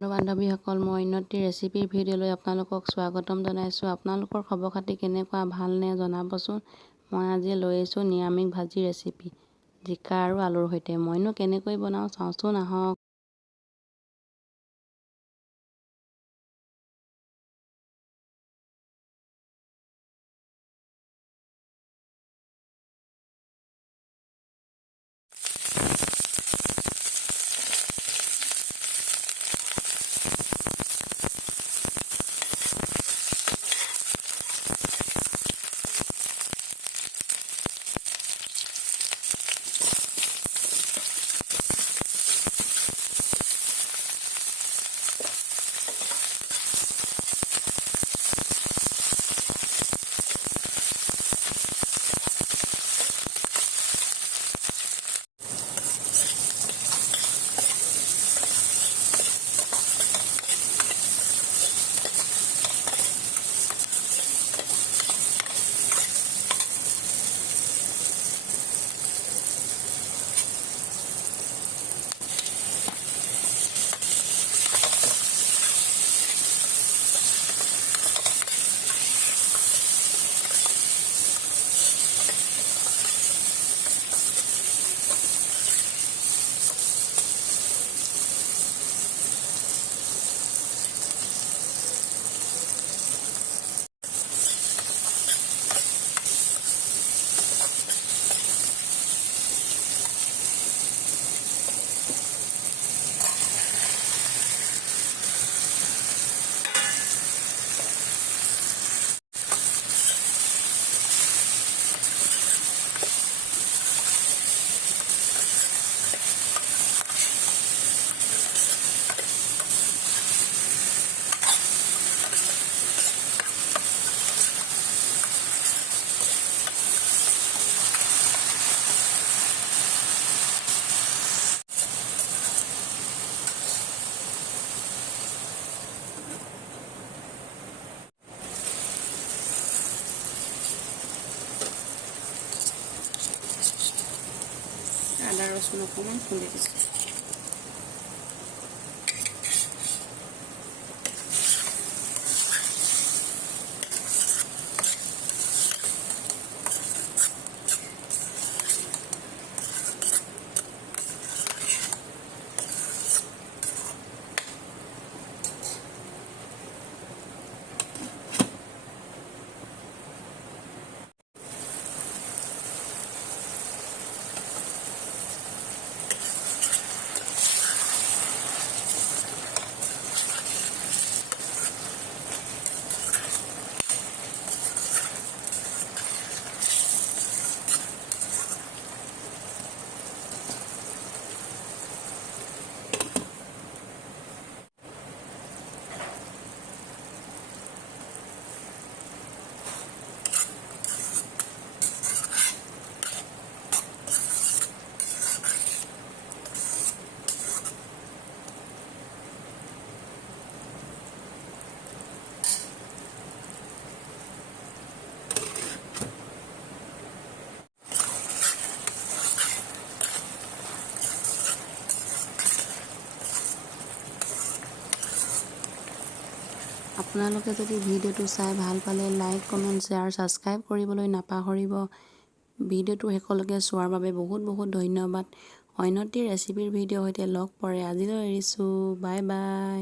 বন্ধু-বান্ধৱীসকল, মই উন্নতি ৰেচিপিৰ ভিডিঅ'লৈ আপোনালোকক স্বাগতম জনাইছোঁ। আপোনালোকৰ খবৰ খাতি কেনেকুৱা, ভালনে জনাবচোন। মই আজি লৈ আহিছোঁ নিৰামিষ ভাজি ৰেচিপি, জিকা আৰু আলুৰ সৈতে। মইনো কেনেকৈ বনাওঁ চাওঁচোন, আহক। আদা ৰচুন অকণমান খুন্দি দিছোঁ। আপোনালোকে যদি ভিডিঅ'টো চাই ভাল পালে লাইক, কমেণ্ট, শ্বেয়াৰ, ছাবস্ক্ৰাইব কৰিবলৈ নাপাহৰিব। ভিডিঅ'টো শেষলৈকে চোৱাৰ বাবে বহুত বহুত ধন্যবাদ। উন্নতি ৰেচিপিৰ ভিডিঅ'ৰ সৈতে লগ পৰে। আজিলৈ এৰিছোঁ। Bye bye.